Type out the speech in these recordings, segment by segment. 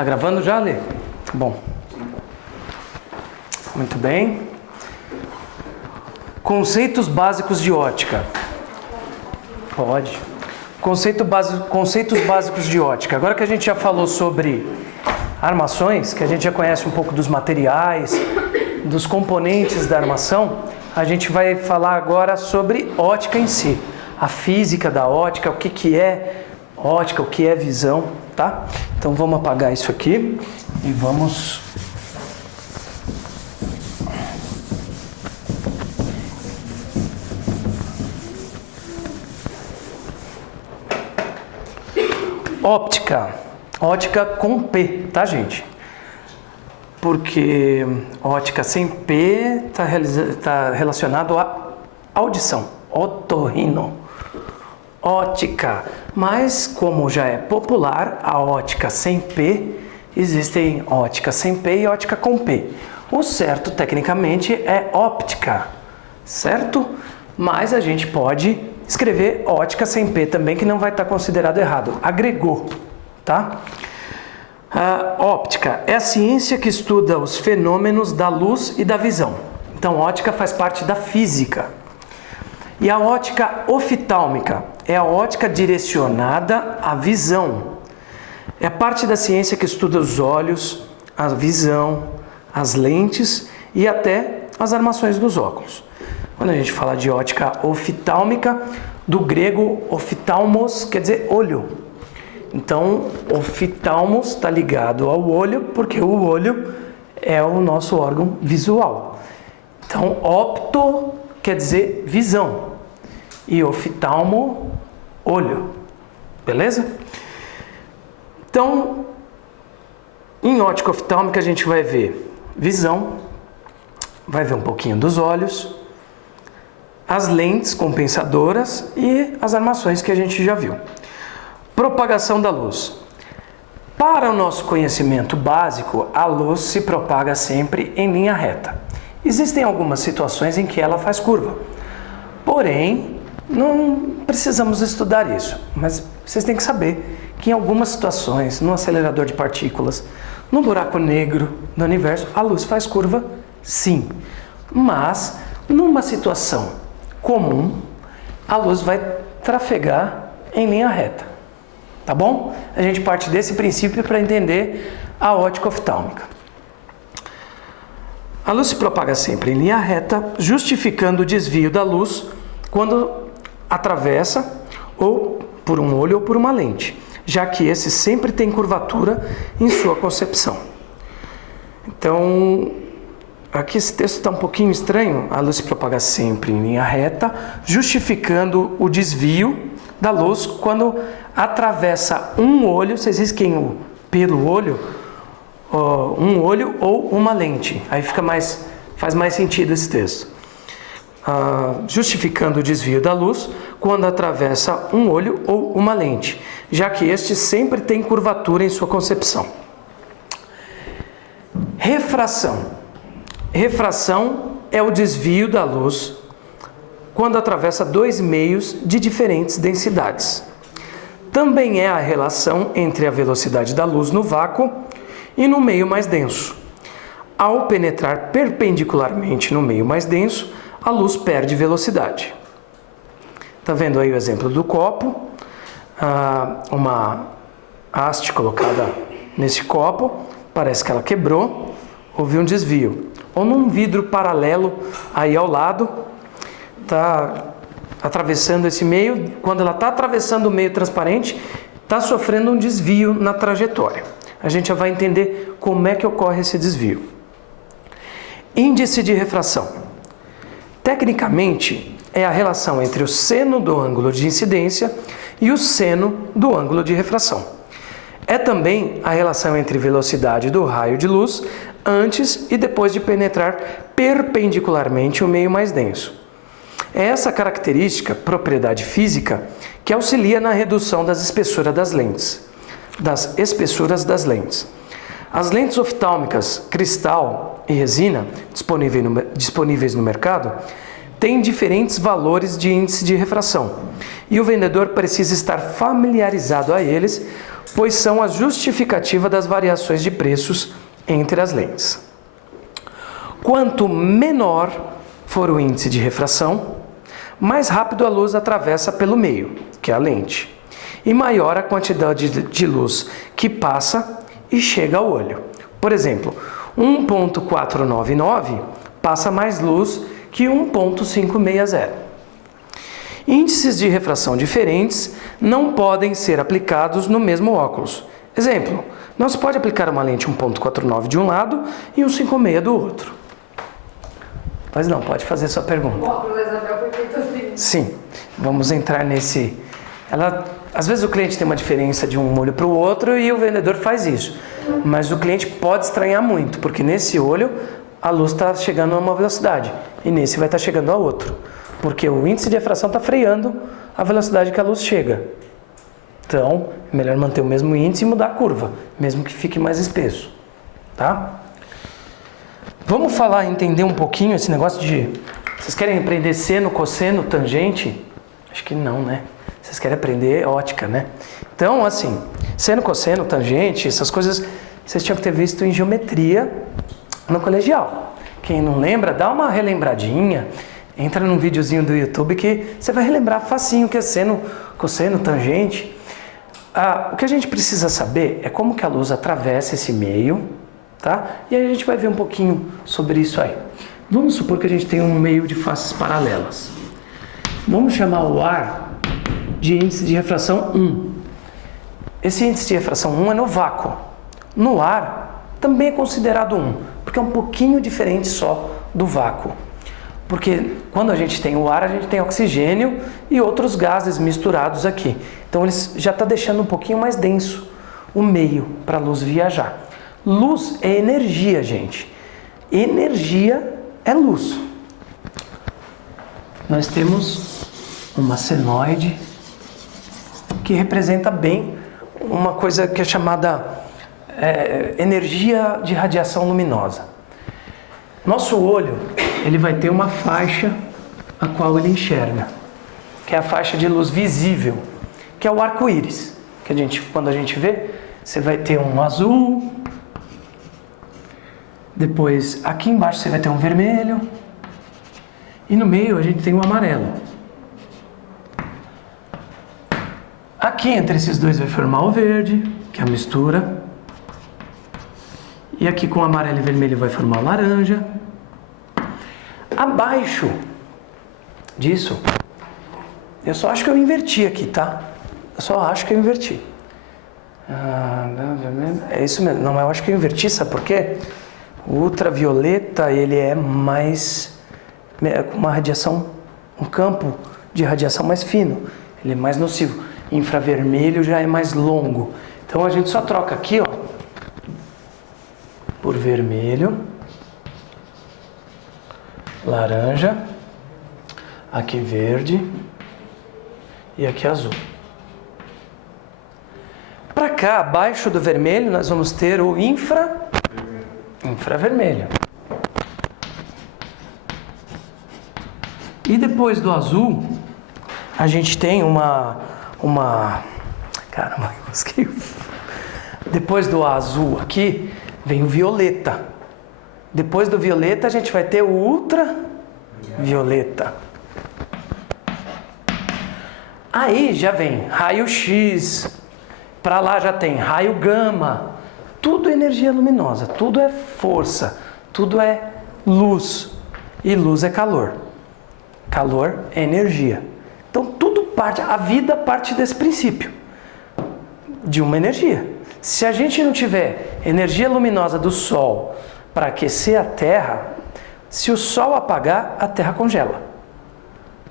Tá gravando já, Lê? Bom. Muito bem. Conceitos básicos de ótica. Pode. Conceitos básicos de ótica. Agora que a gente já falou sobre armações, que a gente já conhece um pouco dos materiais, dos componentes da armação, a gente vai falar agora sobre ótica em si. A física da ótica, o que é ótica, o que é visão, tá? Então vamos apagar isso aqui e vamos... Óptica. Ótica com P, tá, gente? Porque ótica sem P está relacionado à audição. Otorrino. Ótica. Mas, como já é popular, a ótica sem P, existem ótica sem P e ótica com P. O certo, tecnicamente, é óptica, certo? Mas a gente pode escrever ótica sem P também, que não vai estar considerado errado. Agregou, tá? A óptica é a ciência que estuda os fenômenos da luz e da visão. Então, ótica faz parte da física. E a ótica oftálmica é a ótica direcionada à visão. É parte da ciência que estuda os olhos, a visão, as lentes e até as armações dos óculos. Quando a gente fala de ótica oftálmica, do grego oftalmos quer dizer olho. Então, oftalmos está ligado ao olho, porque o olho é o nosso órgão visual. Então, opto quer dizer visão e oftalmo, olho. Beleza? Então, em ótica oftálmica a gente vai ver visão, vai ver um pouquinho dos olhos, as lentes compensadoras e as armações que a gente já viu. Propagação da luz. Para o nosso conhecimento básico, a luz se propaga sempre em linha reta. Existem algumas situações em que ela faz curva. Porém, não precisamos estudar isso. Mas vocês têm que saber que em algumas situações, no acelerador de partículas, no buraco negro do universo, a luz faz curva, sim. Mas, numa situação comum, a luz vai trafegar em linha reta. Tá bom? A gente parte desse princípio para entender a ótica oftálmica. A luz se propaga sempre em linha reta, justificando o desvio da luz quando atravessa ou por um olho ou por uma lente, já que esse sempre tem curvatura em sua concepção. Então, aqui esse texto está um pouquinho estranho. A luz se propaga sempre em linha reta, justificando o desvio da luz quando atravessa um olho, vocês risquem pelo olho, um olho ou uma lente. Aí faz mais sentido esse texto. Justificando o desvio da luz quando atravessa um olho ou uma lente, já que este sempre tem curvatura em sua concepção. Refração. Refração é o desvio da luz quando atravessa dois meios de diferentes densidades. Também é a relação entre a velocidade da luz no vácuo e no meio mais denso. Ao penetrar perpendicularmente no meio mais denso, a luz perde velocidade. Está vendo aí o exemplo do copo? Uma haste colocada nesse copo, parece que ela quebrou, houve um desvio. Ou num vidro paralelo aí ao lado, está atravessando esse meio, quando ela está atravessando o meio transparente, está sofrendo um desvio na trajetória. A gente já vai entender como é que ocorre esse desvio. Índice de refração. Tecnicamente, é a relação entre o seno do ângulo de incidência e o seno do ângulo de refração. É também a relação entre velocidade do raio de luz antes e depois de penetrar perpendicularmente o meio mais denso. É essa característica, propriedade física, que auxilia na redução das espessuras das lentes. As lentes oftálmicas cristal e resina, disponíveis no mercado, têm diferentes valores de índice de refração, e o vendedor precisa estar familiarizado a eles pois são a justificativa das variações de preços entre as lentes. Quanto menor for o índice de refração, mais rápido a luz atravessa pelo meio, que é a lente, e maior a quantidade de luz que passa e chega ao olho. Por exemplo, 1.499 passa mais luz que 1.560. Índices de refração diferentes não podem ser aplicados no mesmo óculos. Exemplo, não se pode aplicar uma lente 1.49 de um lado e 1.56 do outro. Mas não, pode fazer sua pergunta. O óculos da Isabel foi feito assim. Sim, vamos entrar nesse... Às vezes o cliente tem uma diferença de um olho para o outro e o vendedor faz isso. Mas o cliente pode estranhar muito, porque nesse olho a luz está chegando a uma velocidade e nesse vai estar chegando a outro. Porque o índice de refração está freando a velocidade que a luz chega. Então, é melhor manter o mesmo índice e mudar a curva, mesmo que fique mais espesso. Tá? Vamos entender um pouquinho esse negócio de... Vocês querem aprender seno, cosseno, tangente? Acho que não, né? Vocês querem aprender ótica, né? Então, assim, seno, cosseno, tangente, essas coisas vocês tinham que ter visto em geometria no colegial. Quem não lembra, dá uma relembradinha, entra num videozinho do YouTube que você vai relembrar facinho o que é seno, cosseno, tangente. O que a gente precisa saber é como que a luz atravessa esse meio, tá? E aí a gente vai ver um pouquinho sobre isso aí. Vamos supor que a gente tem um meio de faces paralelas. Vamos chamar o ar de índice de refração 1. Esse índice de refração 1 é no vácuo. No ar, também é considerado 1, porque é um pouquinho diferente só do vácuo. Porque quando a gente tem o ar, a gente tem oxigênio e outros gases misturados aqui. Então, ele já está deixando um pouquinho mais denso o meio para a luz viajar. Luz é energia, gente. Energia é luz. Nós temos uma senoide que representa bem uma coisa que é chamada energia de radiação luminosa. Nosso olho, ele vai ter uma faixa a qual ele enxerga, que é a faixa de luz visível, que é o arco-íris, que quando a gente vê, você vai ter um azul, depois aqui embaixo você vai ter um vermelho, e no meio a gente tem um amarelo. Aqui entre esses dois vai formar o verde, que é a mistura. E aqui com amarelo e vermelho vai formar o laranja. Abaixo disso, eu só acho que eu inverti aqui, tá? Eu só acho que eu inverti. É isso mesmo. Não, eu acho que eu inverti, sabe por quê? O ultravioleta, ele é mais... com uma radiação, um campo de radiação mais fino. Ele é mais nocivo. Infravermelho já é mais longo. Então a gente só troca aqui, ó, por vermelho, laranja, aqui verde e aqui azul. Para cá, abaixo do vermelho, nós vamos ter o infravermelho. E depois do azul, a gente tem caramba, eu busquei. Depois do azul aqui, vem o violeta. Depois do violeta, a gente vai ter o ultravioleta. Aí já vem raio-x. Para lá já tem raio gama. Tudo é energia luminosa, tudo é força, tudo é luz. E luz é calor. Calor é energia. Então tudo parte, a vida parte desse princípio, de uma energia. Se a gente não tiver energia luminosa do Sol para aquecer a Terra, se o Sol apagar, a Terra congela.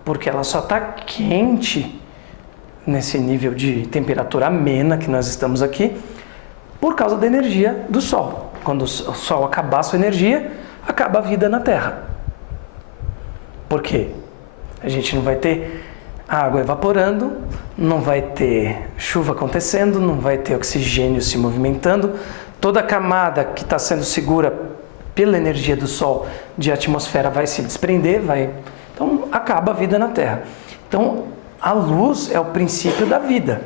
Porque ela só está quente nesse nível de temperatura amena que nós estamos aqui, por causa da energia do Sol. Quando o Sol acabar a sua energia, acaba a vida na Terra. Por quê? A gente não vai ter água evaporando, não vai ter chuva acontecendo, não vai ter oxigênio se movimentando, toda a camada que está sendo segura pela energia do Sol de atmosfera vai se desprender, então acaba a vida na Terra. Então a luz é o princípio da vida.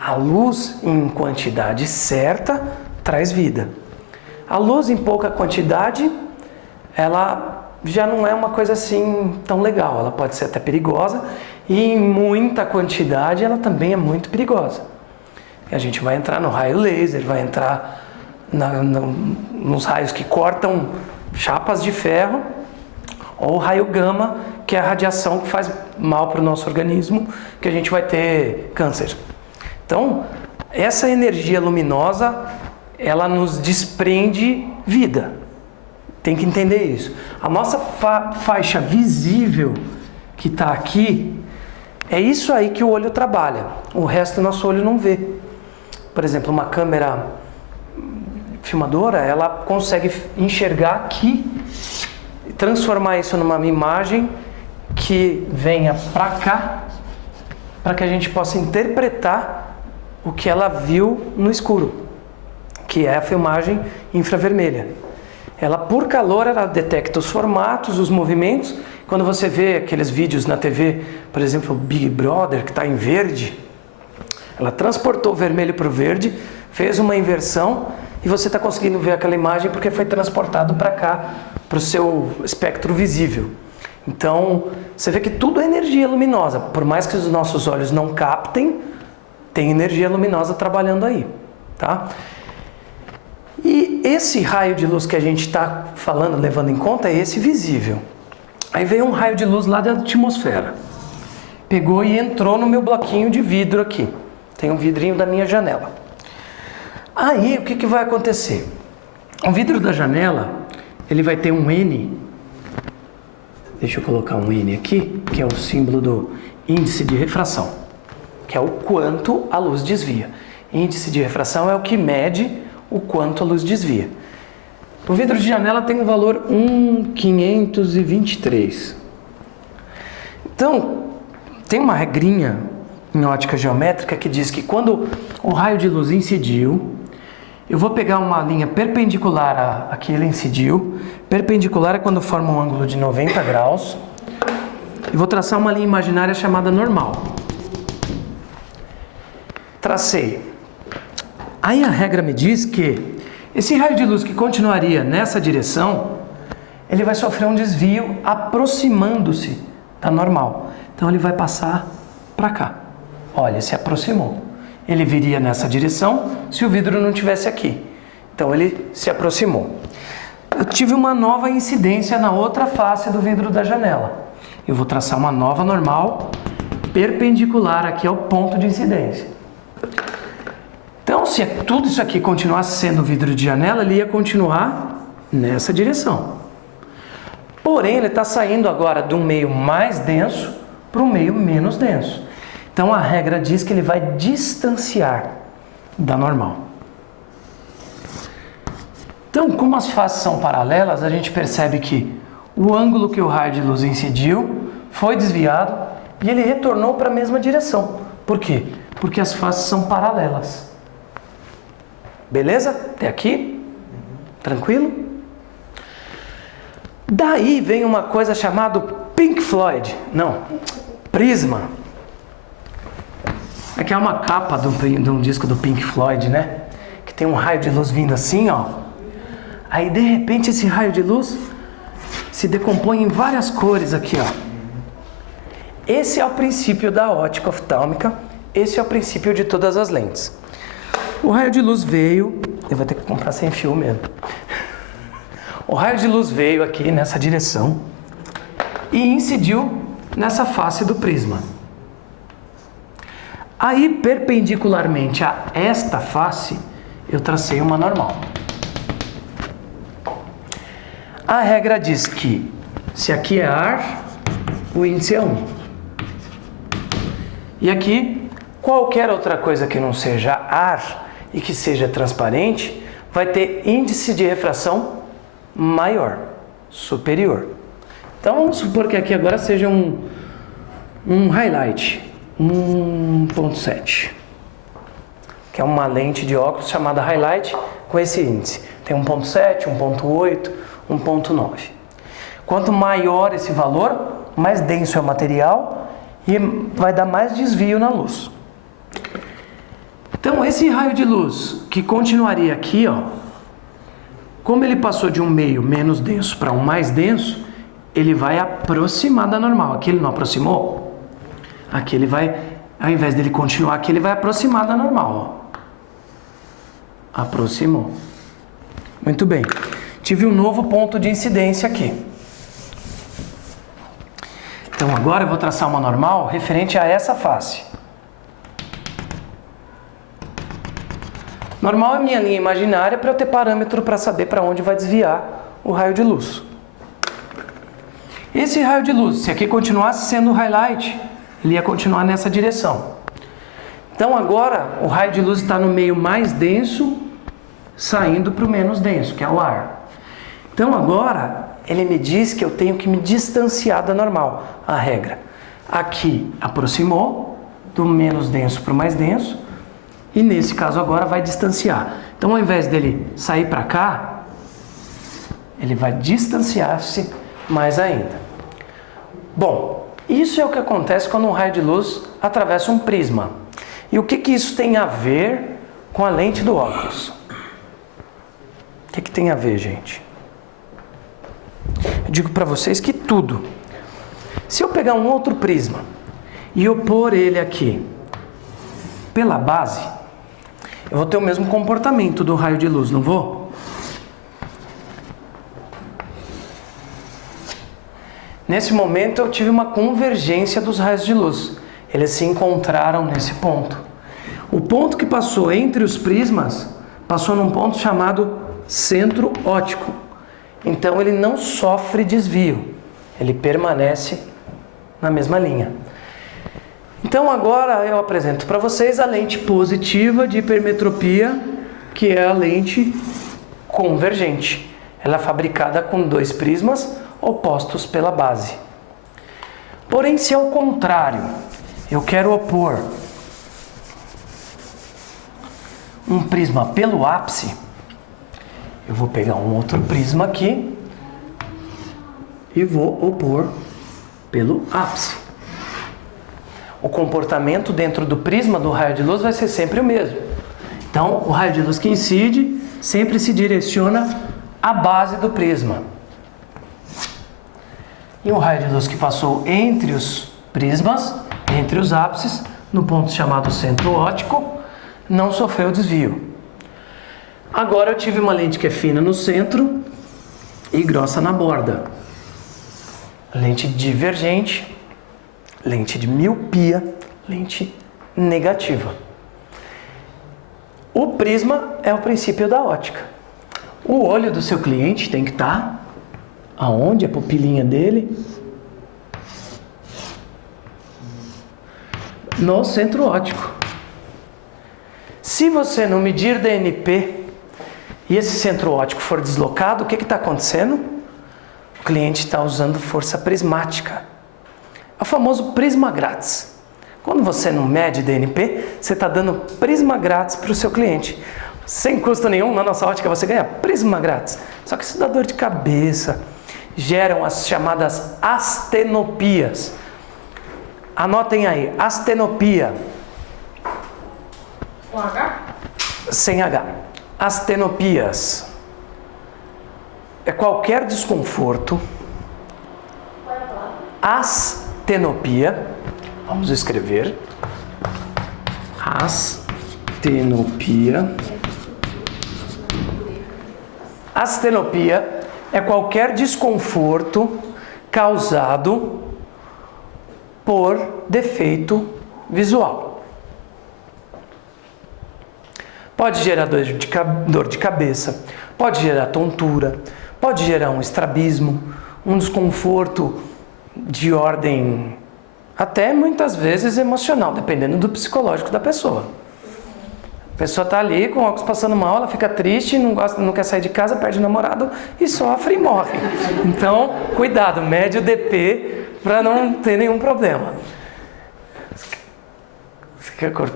A luz em quantidade certa traz vida. A luz em pouca quantidade, ela já não é uma coisa assim tão legal. Ela pode ser até perigosa e em muita quantidade ela também é muito perigosa. E a gente vai entrar no raio laser, vai entrar nos raios que cortam chapas de ferro, ou o raio gama, que é a radiação que faz mal para o nosso organismo, que a gente vai ter câncer. Então, essa energia luminosa, ela nos desprende vida. Tem que entender isso. A nossa faixa visível que está aqui, é isso aí que o olho trabalha. O resto do nosso olho não vê. Por exemplo, uma câmera filmadora, ela consegue enxergar aqui, transformar isso numa imagem que venha para cá, para que a gente possa interpretar o que ela viu no escuro, que é a filmagem infravermelha. Ela, por calor, ela detecta os formatos, os movimentos. Quando você vê aqueles vídeos na TV, por exemplo, o Big Brother, que está em verde, ela transportou o vermelho para o verde, fez uma inversão e você está conseguindo ver aquela imagem porque foi transportado para cá, para o seu espectro visível. Então, você vê que tudo é energia luminosa. Por mais que os nossos olhos não captem, tem energia luminosa trabalhando aí, tá? E esse raio de luz que a gente está falando, levando em conta, é esse visível. Aí veio um raio de luz lá da atmosfera. Pegou e entrou no meu bloquinho de vidro aqui. Tem um vidrinho da minha janela. Aí, o que vai acontecer? O vidro da janela, ele vai ter um N. Deixa eu colocar um N aqui, que é o símbolo do índice de refração, que é o quanto a luz desvia. Índice de refração é o que mede o quanto a luz desvia. O vidro de janela tem um valor 1.523. Então, tem uma regrinha em ótica geométrica que diz que quando o raio de luz incidiu, eu vou pegar uma linha perpendicular àquele ele incidiu. Perpendicular é quando forma um ângulo de 90 graus. E vou traçar uma linha imaginária chamada normal. Tracei. Aí a regra me diz que esse raio de luz que continuaria nessa direção, ele vai sofrer um desvio aproximando-se da normal. Então ele vai passar para cá. Olha, se aproximou. Ele viria nessa direção se o vidro não estivesse aqui. Então ele se aproximou. Eu tive uma nova incidência na outra face do vidro da janela. Eu vou traçar uma nova normal perpendicular aqui ao ponto de incidência. Então, se tudo isso aqui continuasse sendo vidro de janela, ele ia continuar nessa direção. Porém, ele está saindo agora de um meio mais denso para um meio menos denso. Então, a regra diz que ele vai distanciar da normal. Então, como as faces são paralelas, a gente percebe que o ângulo que o raio de luz incidiu foi desviado e ele retornou para a mesma direção. Por quê? Porque as faces são paralelas. Beleza? Até aqui? Tranquilo? Daí vem uma coisa chamada Pink Floyd. Não, prisma. Aqui é uma capa de um disco do Pink Floyd, né? Que tem um raio de luz vindo assim, ó. Aí, de repente, esse raio de luz se decompõe em várias cores aqui, ó. Esse é o princípio da ótica oftálmica. Esse é o princípio de todas as lentes. O raio de luz veio... Eu vou ter que comprar sem fio mesmo. O raio de luz veio aqui nessa direção e incidiu nessa face do prisma. Aí, perpendicularmente a esta face, eu tracei uma normal. A regra diz que, se aqui é ar, o índice é 1. E aqui, qualquer outra coisa que não seja ar e que seja transparente, vai ter índice de refração maior, superior. Então, vamos supor que aqui agora seja um highlight, 1.7, que é uma lente de óculos chamada highlight com esse índice. Tem 1.7, 1.8, 1.9. Quanto maior esse valor, mais denso é o material e vai dar mais desvio na luz. Então, esse raio de luz que continuaria aqui, ó, como ele passou de um meio menos denso para um mais denso, ele vai aproximar da normal. Aqui ele não aproximou? Aqui ele vai, ao invés dele continuar aqui, ele vai aproximar da normal, ó. Aproximou. Muito bem. Tive um novo ponto de incidência aqui. Então agora eu vou traçar uma normal referente a essa face. Normal é minha linha imaginária para eu ter parâmetro para saber para onde vai desviar o raio de luz. Esse raio de luz, se aqui continuasse sendo o highlight, ele ia continuar nessa direção. Então agora o raio de luz está no meio mais denso, saindo para o menos denso, que é o ar. Então agora ele me diz que eu tenho que me distanciar da normal, a regra. Aqui aproximou do menos denso para o mais denso, e nesse caso agora vai distanciar. Então ao invés dele sair para cá, ele vai distanciar-se mais ainda. Bom, isso é o que acontece quando um raio de luz atravessa um prisma. E o que isso tem a ver com a lente do óculos? O que tem a ver, gente? Eu digo para vocês que tudo. Se eu pegar um outro prisma e eu pôr ele aqui pela base, eu vou ter o mesmo comportamento do raio de luz, não vou? Nesse momento eu tive uma convergência dos raios de luz. Eles se encontraram nesse ponto. O ponto que passou entre os prismas passou num ponto chamado centro óptico. Então ele não sofre desvio. Ele permanece na mesma linha. Então agora eu apresento para vocês a lente positiva de hipermetropia, que é a lente convergente. Ela é fabricada com dois prismas opostos pela base. Porém, se ao contrário, eu quero opor um prisma pelo ápice, eu vou pegar um outro prisma aqui e vou opor pelo ápice. O comportamento dentro do prisma do raio de luz vai ser sempre o mesmo. Então, o raio de luz que incide sempre se direciona à base do prisma. E o raio de luz que passou entre os prismas, entre os ápices, no ponto chamado centro óptico, não sofreu desvio. Agora eu tive uma lente que é fina no centro e grossa na borda. Lente divergente, lente de miopia, lente negativa. O prisma é o princípio da ótica. O olho do seu cliente tem que estar aonde? A pupilinha dele? No centro óptico. Se você não medir DNP e esse centro óptico for deslocado, o que está acontecendo? O cliente está usando força prismática. É o famoso prisma grátis. Quando você não mede DNP, você está dando prisma grátis para o seu cliente. Sem custo nenhum, na nossa ótica você ganha prisma grátis. Só que isso dá dor de cabeça. Geram as chamadas astenopias. Anotem aí, astenopia. Com H? Sem H. Astenopias. É qualquer desconforto. Qual é a palavra? Astenopia. Vamos escrever. Astenopia. Astenopia é qualquer desconforto causado por defeito visual. Pode gerar dor de cabeça, pode gerar tontura, pode gerar um estrabismo, um desconforto de ordem até muitas vezes emocional, dependendo do psicológico da pessoa. A pessoa está ali com o óculos passando mal, ela fica triste, não quer sair de casa, perde o namorado e sofre e morre. Então, cuidado, mede o DP para não ter nenhum problema. Você quer cortar?